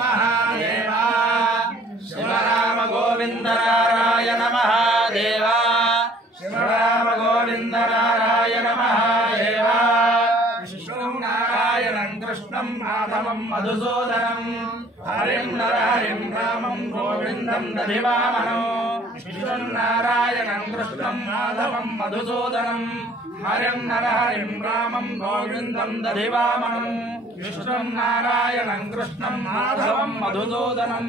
महादेवा शिवराम गोविंद नारायण महादेवा शिवराम गोविंद नारायण महादेवा विष्णुं नारायणं कृष्णं माधवं मधुसूदनं हरिं नरहरिं रामं गोविन्दं दधिवामनो विष्णुं नारायणं कृष्णं माधवं मधुसूदनं हरिं नरहरिं रामं गोविन्दं दधिवामनं विष्णुं नारायणं कृष्णं माधवं मधुसूदनं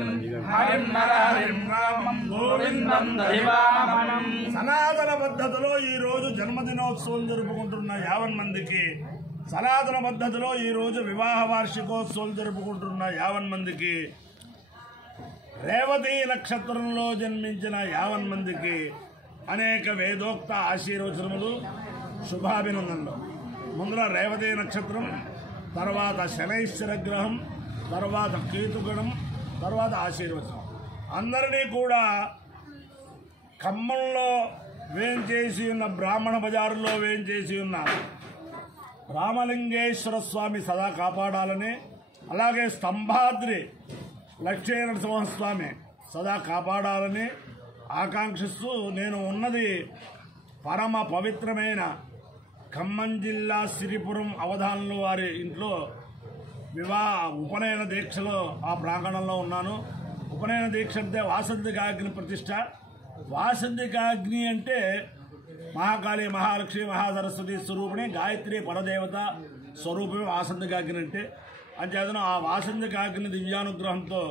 हरिं नरहरिं रामं गोविन्दं दधिवामनं। సనాతన పద్ధతిలో ఈ రోజు జన్మదినోత్సవం జరుపుకుంటున్న 50 మందికి, సనాతన పద్ధతిలో ఈ రోజు వివాహ వార్షికోత్సవం జరుపుకుంటున్న 50 మందికి, రేవతి నక్షత్రంలో జన్మించిన 50 మందికి అనేక వేదోక్త ఆశీర్వచనములు, శుభాభినందనలు. ముందుల రేవతి నక్షత్రం, తర్వాత శనైశ్వర గ్రహం, తర్వాత కేతుగణం, తర్వాత ఆశీర్వచనం. అందరినీ కూడా ఖమ్మంలో వేంచేసి ఉన్న బ్రాహ్మణ బజారులో వేంచేసి ఉన్న రామలింగేశ్వర స్వామి సదా కాపాడాలని, అలాగే స్తంభాద్రి లక్ష్మీ నరసింహస్వామి సదా కాపాడాలని ఆకాంక్షిస్తూ, నేను ఉన్నది పరమ పవిత్రమైన ఖమ్మం జిల్లా సిరిపురం అవధానుల వారి ఇంట్లో ఉపనయన దీక్షలో ఆ ప్రాంగణంలో ఉన్నాను. ఉపనయన దీక్ష అంటే వాసంతికాగ్ని ప్రతిష్ట. వాసంతికాగ్ని అంటే మహాకాళి, మహాలక్ష్మి, మహాసరస్వతి స్వరూపిణి, గాయత్రి పరదేవత స్వరూపమే వాసంతికాగ్ని అంటే. అంచేతను ఆ వాసంతికాగ్ని దివ్యానుగ్రహంతో,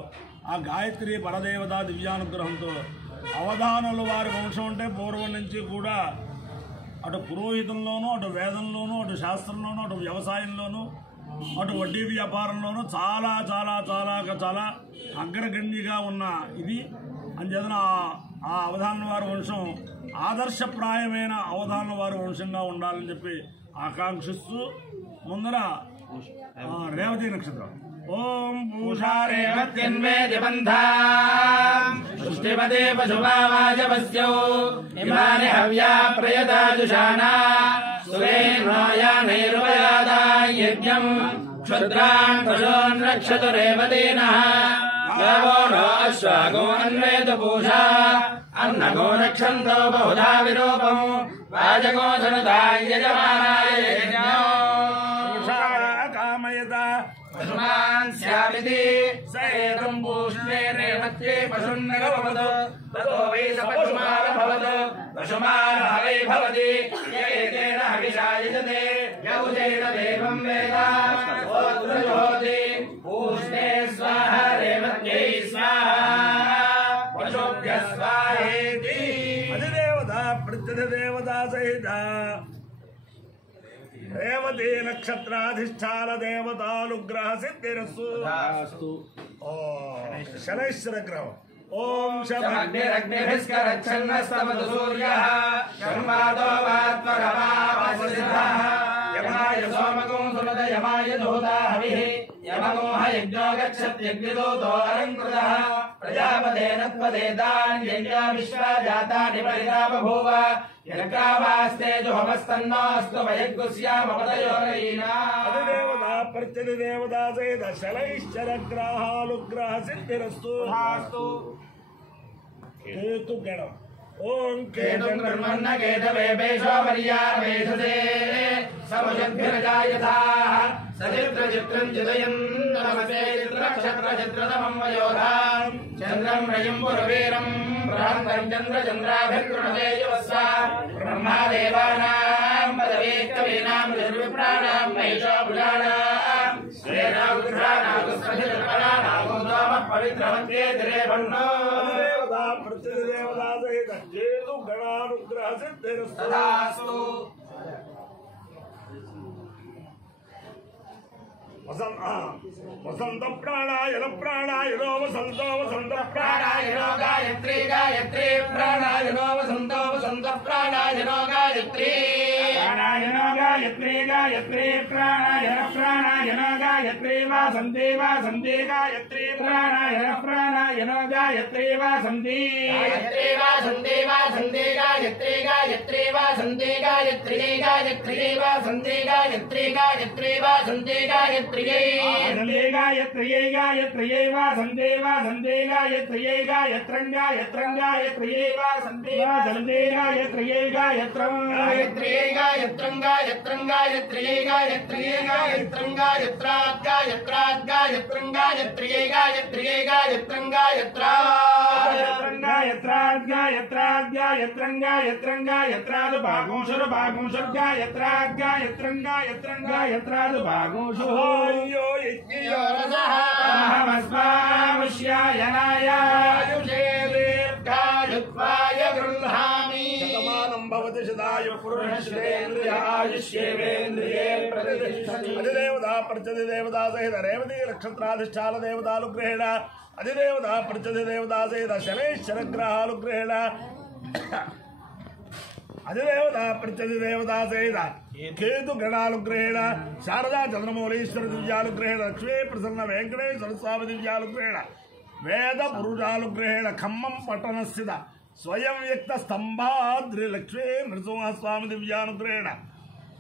ఆ గాయత్రి పరదేవత దివ్యానుగ్రహంతో అవధానుల వారి వంశం అంటే పూర్వం నుంచి కూడా అటు పురోహితంలోనూ, అటు వేదంలోనూ, అటు శాస్త్రంలోనూ, అటు వ్యవసాయంలోనూ, అటు వడ్డీ వ్యాపారంలోనూ చాలా చాలా చాలా చాలా అగ్రగణ్యగా ఉన్న ఇది. అంచేతన ఆ అవధానుల వారి వంశం ఆదర్శప్రాయమైన అవధానుల వారి వంశంగా ఉండాలని చెప్పి ఆకాంక్షిస్తూ, ముందర రేవతి నక్షత్రం. ఓం పూషా రేవత్యన్వేదిబంధే పశుభావాజపస్యౌ ఇమాని హవ్యా ప్రయతాజుషానా సురేణాయానైరుపయాదాయజ్ఞం క్షుద్రాన్ పశూన్ రక్షతు రేవతీనః గావో నో అశ్వాగో అన్వేత పూషా అన్నగో రక్షంతో బహుధా విరూపం వాజగో ధనుతాయ యజమానాయ యజ్ఞో కామయత పశుమాన్ స్యామితి సయేదం పూష్ణే రేవత్యే పశున్నగవదు తతో వై స పశుమాన భవదు పశుమాన హవై భవతి ఏతేన హవిషాయజతే యౌజేన దేవం వేద ఓద్రజోతి పూష్ణే స్వాహ రేవత్యై స్వాహ పశుభ్య స్వాహేతి. అధిదేవత ప్రత్యధిదేవత సహిత రేవతి నక్షత్రాధిష్టాన దేవతానుగ్రహ సిద్ధిరస్తు. శనైశ్వర గ్రహం. ఓం శమగ్నిరగ్నిభిస్కరచ్చన్నస్తమతు సూర్యః శర్మాదో వాత్మరమావసిద్ధః యమాయ సోమకం సునద యమాయ దూతా హవిః యమమోహ యజ్ఞో గచ్చత్యగ్నిదూతో అలంకృతః ప్రజాపతేన త్వదేతాన్యజ్ఞా విశ్వా జాతాని పరితా బభూవ యజ్ఞావాస్తే జుహమస్తన్నోऽస్తు వయగ్గుస్యామపదయోరయీనా. అధిదేవత ప్రత్యధిదేవత సహిత శనైశ్వర గ్రహానుగ్రహ సిద్ధిరస్తు. కేతుగణం. ఓం కేతుం కర్మన్న కేతవేషో మర్యావేషసే సముజద్భిరజాయథాః సచిత్రచిత్రం చిదయన్ నమస్తే చిత్రనక్షత్రచిత్రతమం వయోధాం చంద్రం రయం పురవీరం బృహంతం చంద్రచంద్రాభిర్గృణతే యువస్వ బ్రహ్మాదేవానాం పదవే కవీనాం ఋషివిప్రాణాం మహిషో భుజానాం శ్రేణాగుఘ్రానాగుస్మహిర్పరానాగోదామ పవిత్రవంతే దిరేభన్నో. ప్రత్యధిదేవత సహిత కేతుగణానుగ్రహ సిద్ధిరస్తు. తథాస్తు. వసంత ప్రాణాయన ప్రాణాయనో వసంతో వసంత ప్రాణాయనో గాయత్రీ గాయత్రీ ప్రాణాయనో వసంతో వసంత ప్రాణాయనో గాయత్రీ. प्राणायनो गायत्री गायत्री प्राणायन प्राणायनो गायत्री वासन्ति वासन्ति गायत्री प्राणायन प्राणायनो गायत्री वासन्ति गायत्री वासन्ति वासन्ति गायत्री गायत्री वासन्ति गायत्री गायत्री वासन्ति गायत्री गायत्री वासन्ति गायत्री गायत्री गायत्री वासन्ति वासन्ति गायत्री गायत्रं गायत्रं गायत्री वासन्ति वासन्ति गायत्री गायत्रं गायत्री गायत्रं गायत्रं गायत्री गायत्री गायत्रं गायत्रात् गायत्रात् गायत्रं गायत्री गायत्री गायत्रं गायत्रात् गायत्रात् गायत्रात् गायत्रं गायत्रं गायत्रात् भागुंशुर भागुंशुर गायत्रात् गायत्रं गायत्रं गायत्रात् भागुंशुः यो यज्ञयो रसः अहमस्मामुष्यायनाय आयुषे दीर्घायुत्वाय गृह्णामि शतमानं भवति शतायुः पुरुषश्रेन्द्रिय आयुष्येवेन्द्रिये प्रतिष्ठति अधिदेवता प्रत्यधि देवता सहित रेवती नक्षत्राधिष्ठान देवतानुग्रहेण अधिदेवता प्रत्यधि देवता सहित शनैश्चर ग्रहानुग्रहेण अधिदेवता प्रत्यधि देवता सहित केतु गणानुग्रहेण शारदा चंद्रमौलीश्वर दिव्यानुग्रहेण लक्ष्मी प्रसन्न वेंकटेश्वर स्वामी दिव्यानुग्रहेण वेद पुरुषानुग्रहेण खम्मं पट्टणस्थित स्वयं व्यक्त स्तंभाद्रि लक्ष्मी नृसिंह स्वामी दिव्यानुग्रहेण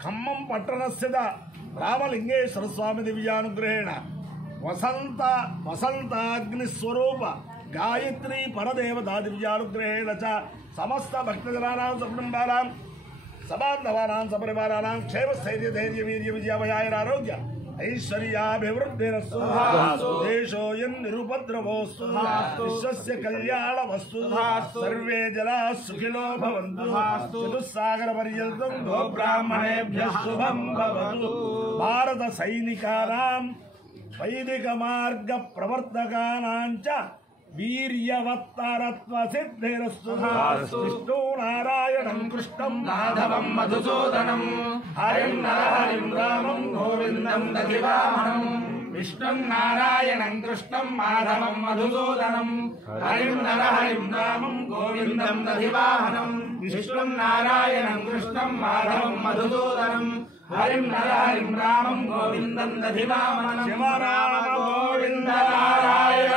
खम्मं पट्टणस्थित रामलिंगेश्वर स्वामी दिव्यानुग्रहेण वसंताग्निस्वरूप गायत्री परदेवता दिव्यानुग्रहेण च समस्त भक्तजनानां सकुटुंबानां सबान्धवानां सपरिवाराणां क्षेम स्थैर्य धैर्य वीर्य विजयाभयाय आरोग्य ऐश्वर्याभिवृद्धिरस्तु देशोऽयं निरुपद्रवोऽस्तु विश्वस्य कल्याणमस्तु सर्वे जनाः सुखिनो भवन्तु चतुस्सागरपर्यन्तं गोब्राह्मणेभ्यः शुभं भवतु भारत सैनिकानां वैदिक मार्ग प्रवर्तकानां च वीर्यवत्तरत्व सिद्धिरस्तु विष्णु नारायणं कृष्णं माधवं मधुसूदनं हरिं नरहरिं रामं गोविन्दं दधिवामनं विष्णुं नारायणं कृष्णं माधवं मधुसूदनं हरिं नरहरिं रामं गोविन्दं दधिवामनं विष्णुं नारायणं कृष्णं माधवं मधुसूदनं हरिं नरहरिं रामं गोविन्दं दधिवामनं शिव राम गोविन्द नारायण